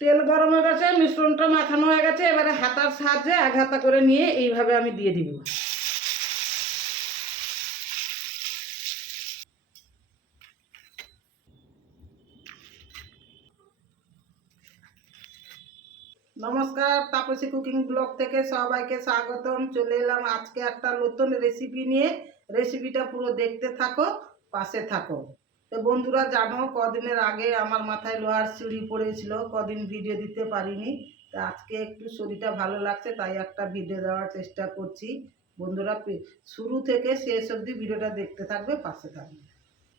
তেল গরম হয়ে গেছে, মিশ্রণটা মাখানো হয়ে গেছে, এবারে হাতার সাহায্যে এক হাতা করে নিয়ে এইভাবে আমি দিয়ে দিব। নমস্কার, তাপসী কুকিং ব্লগ থেকে সবাইকে স্বাগতম। চলে এলাম আজকে একটা নতুন রেসিপি নিয়ে। রেসিপিটা পুরো দেখতে থাকো, পাশে থাকো। তো বন্ধুরা, জানো, কদিনের আগে আমার মাথায় লোহার সিঁড়ি পড়েছিল, কদিন ভিডিও দিতে পারিনি। তা আজকে একটু শরীরটা ভালো লাগছে, তাই একটা ভিডিও দেওয়ার চেষ্টা করছি। বন্ধুরা শুরু থেকে শেষ অবধি ভিডিওটা দেখতে থাকবে, পাশে থাকবে।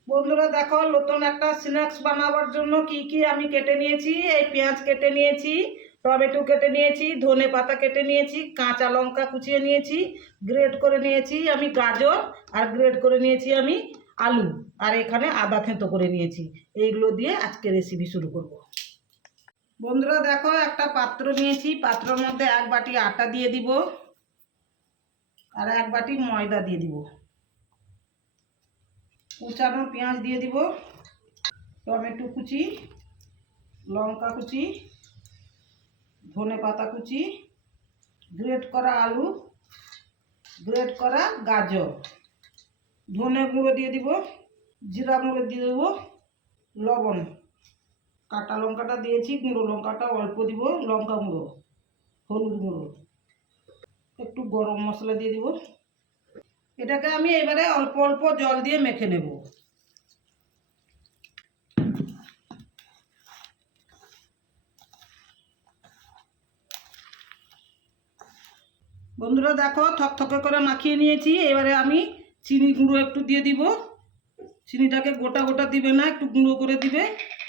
বন্ধুরা, দেখো, নতুন একটা স্ন্যাক্স বানাবার জন্য কি কি আমি কেটে নিয়েছি। এই পেঁয়াজ কেটে নিয়েছি, টমেটো কেটে নিয়েছি, ধনে পাতা কেটে নিয়েছি, কাঁচা লঙ্কা কুচিয়ে নিয়েছি গ্রেড করে নিয়েছি আমি গাজর, আর গ্রেড করে নিয়েছি আমি আলু। আর এখানে আদা থেঁতো করে নিয়েছি। এইগুলো দিয়ে আজকে রেসিপি শুরু করব। বন্ধুরা দেখো, একটা পাত্র নিয়েছি। পাত্রের মধ্যে এক বাটি আটা দিয়ে দিব আর এক বাটি ময়দা দিয়ে দিব। কুচানো পেঁয়াজ দিয়ে দিব, টমেটো কুচি, লঙ্কা কুচি, ধনে পাতা কুচি, গ্রেট করা আলু, গ্রেট করা গাজর। ধনে গুঁড়ো দিয়ে দিব, জিরা গুঁড়ো দিয়ে দেবো, লবণ। কাঁটা লঙ্কাটা দিয়েছি, গুঁড়ো লঙ্কাটা অল্প দিব, লঙ্কা গুঁড়ো, হলুদ গুঁড়ো। একটু গরম মশলা দিয়ে দিব। এটাকে আমি এবারে অল্প অল্প জল দিয়ে মেখে নেব। বন্ধুরা দেখো, থকথকে করে মাখিয়ে নিয়েছি। এবারে আমি চিনি গুঁড়ো একটু দিয়ে দিব। চিনিটাকে গোটা গোটা দিবে না, একটু গুঁড়ো করে দিবে।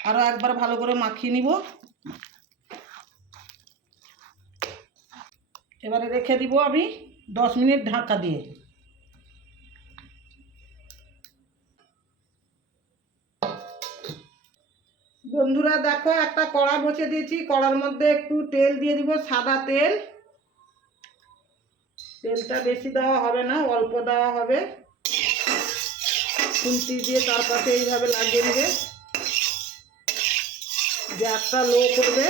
আরও একবার ভালো করে মাখিয়ে নিব। এবারে রেখে দিব আমি দশ মিনিট ঢাকা দিয়ে। বন্ধুরা দেখো, একটা কড়া বসে দিয়েছি। কড়ার মধ্যে একটু তেল দিয়ে দিব, সাদা তেল। তেলটা বেশি দেওয়া হবে না, অল্প দেওয়া হবে। খুন্তি দিয়ে তার পাশে এইভাবে লাগিয়ে নেবে গ্যাসটা লো করবে।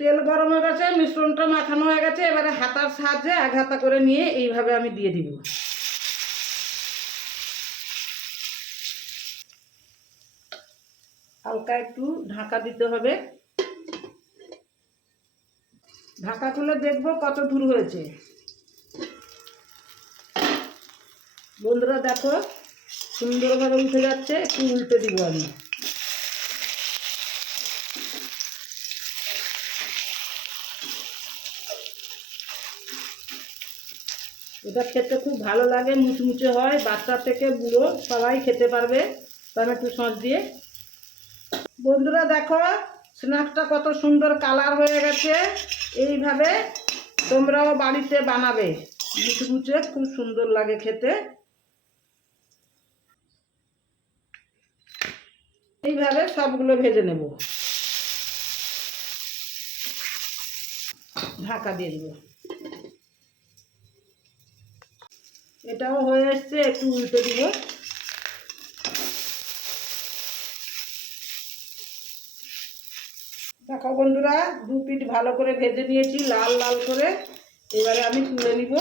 তেল গরম হয়ে গেছে, মিশ্রণটা মাখানো হয়ে গেছে, এবারে হাতার সাহায্যে এক হাতা করে নিয়ে এইভাবে আমি দিয়ে দিব। হালকা একটু ঢাকা দিতে হবে। ঢাকা খুলে দেখব কত দূর হয়েছে। বন্ধুরা দেখো, সুন্দরভাবে উঠে যাচ্ছে, একটু উল্টে দিব আমি। এটা খেতে খুব ভালো লাগে, মুচমুচে হয়, বাচ্চা থেকে বুড়ো সবাই খেতে পারবে। টমেটো সস দিয়ে। বন্ধুরা দেখো স্ন্যাক্সটা কত সুন্দর কালার হয়ে গেছে। এইভাবে তোমরাও বাড়িতে বানাবে। মুচমুচে খুব সুন্দর লাগে খেতে। এইভাবে সবগুলো ভেজে নেব। ঢাকা দিয়ে দেবো। এটাও হয়ে এসছে, একটু উল্টে দিব। দেখো বন্ধুরা, দু পিঠ ভালো করে ভেজে নিয়েছি, লাল লাল করে। এবারে আমি তুলে নিব।